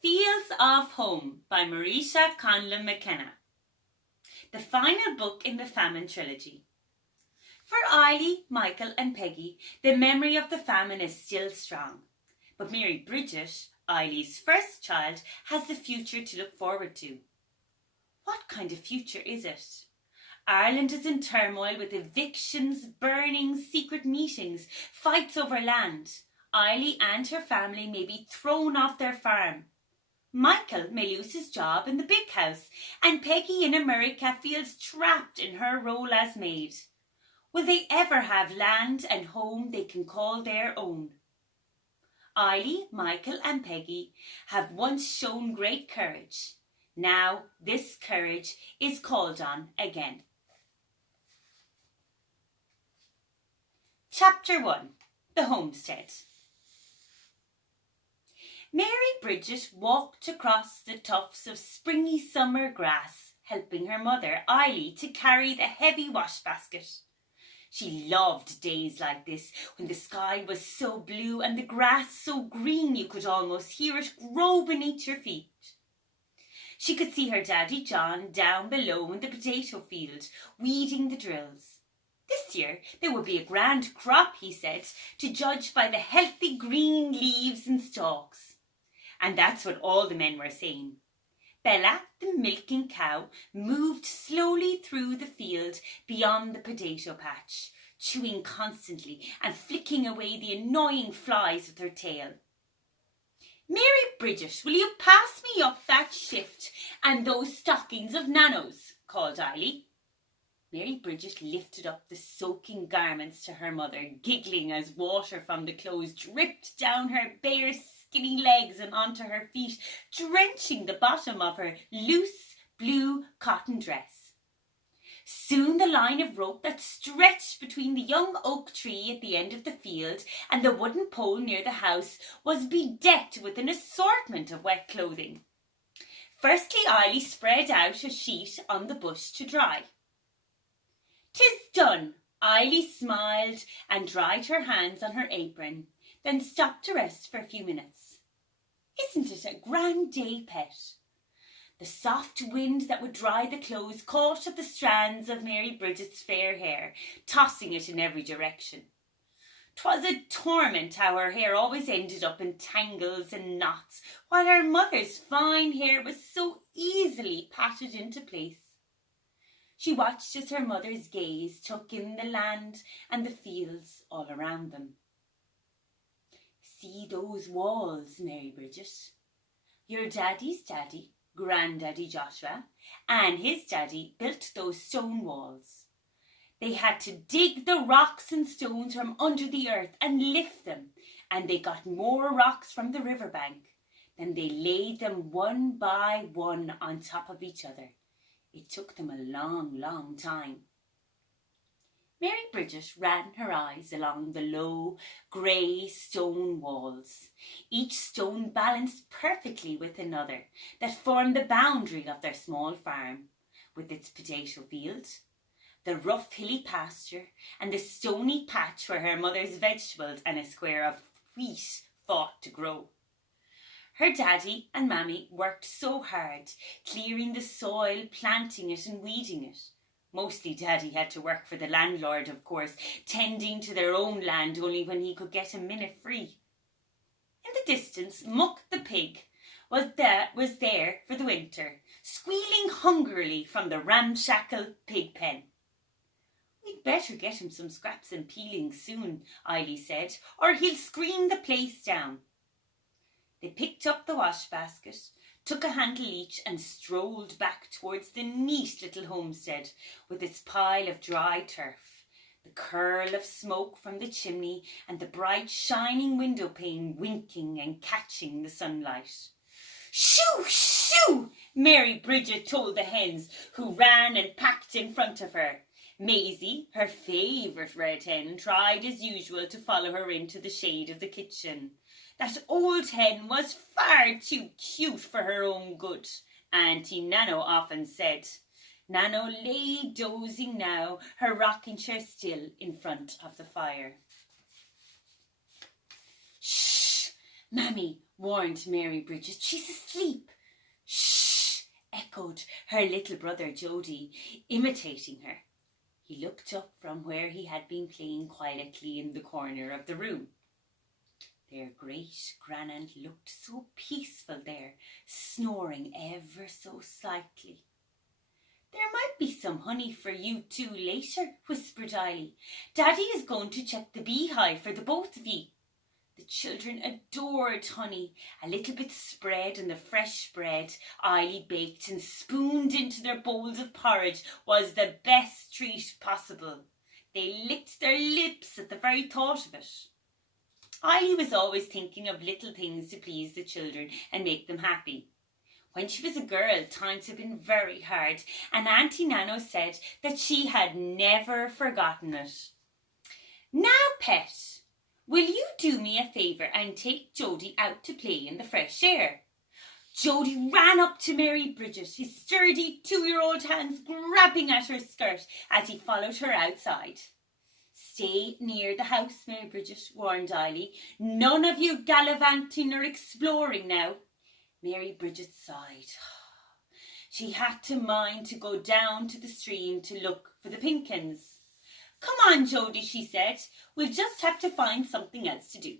Fields of Home by Marisha Conlon McKenna, the final book in the Famine trilogy. For Eileen, Michael and Peggy, the memory of the famine is still strong. But Mary Bridget, Eileen's first child, has the future to look forward to. What kind of future is it? Ireland is in turmoil with evictions, burnings, secret meetings, fights over land. Eileen and her family may be thrown off their farm. Michael may lose his job in the big house, and Peggy in America feels trapped in her role as maid. Will they ever have land and home they can call their own? Eileen, Michael and Peggy have once shown great courage. Now this courage is called on again. Chapter 1. The Homestead. Mary Bridget walked across the tufts of springy summer grass, helping her mother, Eileen, to carry the heavy wash basket. She loved days like this, when the sky was so blue and the grass so green you could almost hear it grow beneath your feet. She could see her daddy John down below in the potato field, weeding the drills. This year there would be a grand crop, he said, to judge by the healthy green leaves and stalks. And that's what all the men were saying. Bella, the milking cow, moved slowly through the field beyond the potato patch, chewing constantly and flicking away the annoying flies with her tail. Mary Bridget, will you pass me up that shift and those stockings of Nano's? Called Eileen. Mary Bridget lifted up the soaking garments to her mother, giggling as water from the clothes dripped down her bare skinny legs and onto her feet, drenching the bottom of her loose blue cotton dress. Soon the line of rope that stretched between the young oak tree at the end of the field and the wooden pole near the house was bedecked with an assortment of wet clothing. Firstly, Eileen spread out a sheet on the bush to dry. "'Tis done," Eileen smiled and dried her hands on her apron, then stopped to rest for a few minutes. "Isn't it a grand day, pet?" The soft wind that would dry the clothes caught at the strands of Mary Bridget's fair hair, tossing it in every direction. 'Twas a torment how her hair always ended up in tangles and knots, while her mother's fine hair was so easily patted into place. She watched as her mother's gaze took in the land and the fields all around them. "See those walls, Mary Bridget? Your daddy's daddy, Granddaddy Joshua, and his daddy built those stone walls. They had to dig the rocks and stones from under the earth and lift them, and they got more rocks from the riverbank. Then they laid them one by one on top of each other. It took them a long, long time." Mary Bridget ran her eyes along the low, grey stone walls, each stone balanced perfectly with another that formed the boundary of their small farm, with its potato field, the rough hilly pasture, and the stony patch where her mother's vegetables and a square of wheat fought to grow. Her daddy and mammy worked so hard, clearing the soil, planting it and weeding it. Mostly daddy had to work for the landlord, of course, tending to their own land only when he could get a minute free. In the distance, Muck the pig was there for the winter, squealing hungrily from the ramshackle pig pen. "We'd better get him some scraps and peelings soon," Eileen said, "or he'll scream the place down." They picked up the wash basket, took a handle each and strolled back towards the neat little homestead with its pile of dry turf, the curl of smoke from the chimney and the bright shining window pane winking and catching the sunlight. "Shoo, shoo!" Mary Bridget told the hens, who ran and packed in front of her. Maisie, her favourite red hen, tried as usual to follow her into the shade of the kitchen. That old hen was far too cute for her own good, Auntie Nano often said. Nano lay dozing now, her rocking chair still in front of the fire. "Shh! Mammy, warned Mary Bridget. "She's asleep." "Shh," echoed her little brother Jody, imitating her. He looked up from where he had been playing quietly in the corner of the room. Their great grandaunt looked so peaceful there, snoring ever so slightly. "There might be some honey for you too later," whispered Eily. "Daddy is going to check the beehive for the both of ye." The children adored honey. A little bit spread on the fresh bread Eily baked and spooned into their bowls of porridge was the best treat possible. They licked their lips at the very thought of it. Eily was always thinking of little things to please the children and make them happy. When she was a girl, times had been very hard, and Auntie Nano said that she had never forgotten it. "Now, Pet, will you do me a favour and take Jody out to play in the fresh air?" Jody ran up to Mary Bridget, his sturdy 2-year-old hands grabbing at her skirt as he followed her outside. "Stay near the house, Mary Bridget," warned Eily. "None of you gallivanting or exploring now." Mary Bridget sighed. She had to mind to go down to the stream to look for the pinkins. "Come on, Jody," she said. "We'll just have to find something else to do."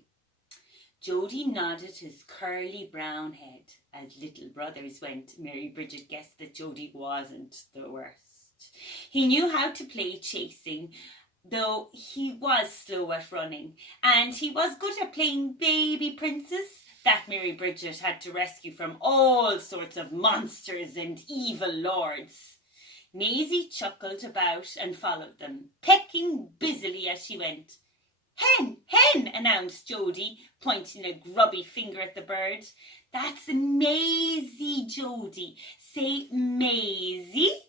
Jody nodded his curly brown head. As little brothers went, Mary Bridget guessed that Jody wasn't the worst. He knew how to play chasing, though he was slow at running, and he was good at playing baby princess that Mary Bridget had to rescue from all sorts of monsters and evil lords. Maisie chuckled about and followed them, pecking busily as she went. "Hen, hen," announced Jody, pointing a grubby finger at the bird. "That's Maisie, Jody. Say Maisie."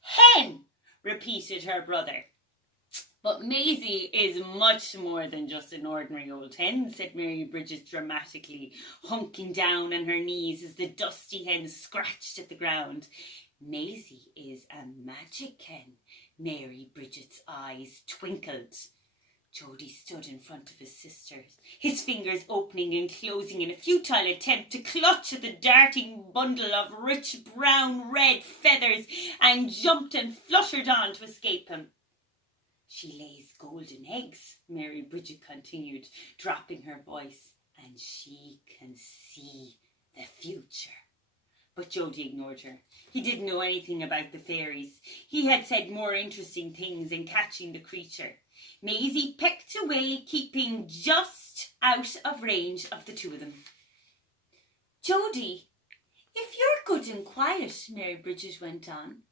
"Hen," repeated her brother. "But Maisie is much more than just an ordinary old hen," said Mary Bridget dramatically, hunking down on her knees as the dusty hen scratched at the ground. "Maisie is a magic hen." Mary Bridget's eyes twinkled. Jody stood in front of his sisters, his fingers opening and closing in a futile attempt to clutch at the darting bundle of rich brown-red feathers, and jumped and fluttered on to escape him. "She lays golden eggs," Mary Bridget continued, dropping her voice, "and she can see the future." But Jody ignored her. He didn't know anything about the fairies. He had said more interesting things in catching the creature. Maisie pecked away, keeping just out of range of the two of them. "Jody, if you're good and quiet," Mary Bridget went on,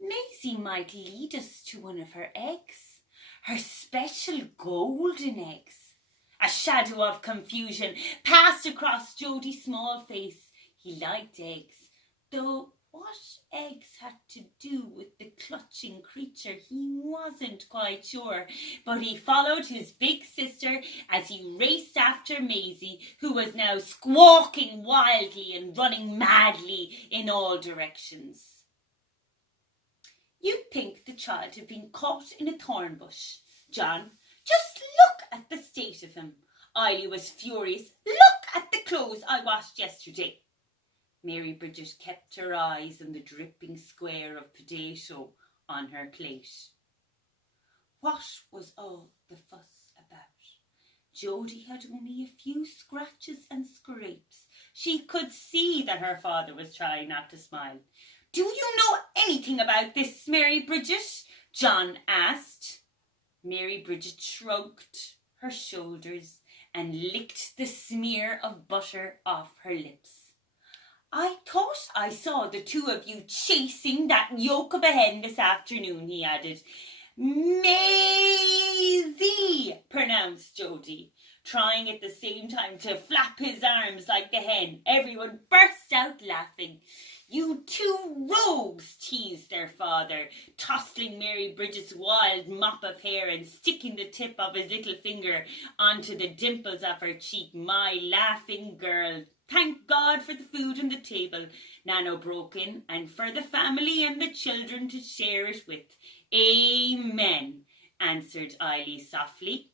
"Maisie might lead us to one of her eggs, her special golden eggs." A shadow of confusion passed across Jody's small face. He liked eggs, though what eggs had to do with the clutching creature he wasn't quite sure. But he followed his big sister as he raced after Maisie, who was now squawking wildly and running madly in all directions. "You'd think the child had been caught in a thorn bush, John. Just look at the state of him." Eily was furious. "Look at the clothes I washed yesterday." Mary Bridget kept her eyes on the dripping square of potato on her plate. What was all the fuss about? Jody had only a few scratches and scrapes. She could see that her father was trying not to smile. "Do you know anything about this, Mary Bridget?" John asked. Mary Bridget shrugged her shoulders and licked the smear of butter off her lips. "I thought I saw the two of you chasing that yolk of a hen this afternoon," he added. "Maisie," pronounced Jody, trying at the same time to flap his arms like the hen. Everyone burst out laughing. "You two rogues," teased their father, tossing Mary Bridget's wild mop of hair and sticking the tip of his little finger onto the dimples of her cheek. "My laughing girl. Thank God for the food on the table," Nano broke in, "and for the family and the children to share it with." "Amen," answered Eily softly.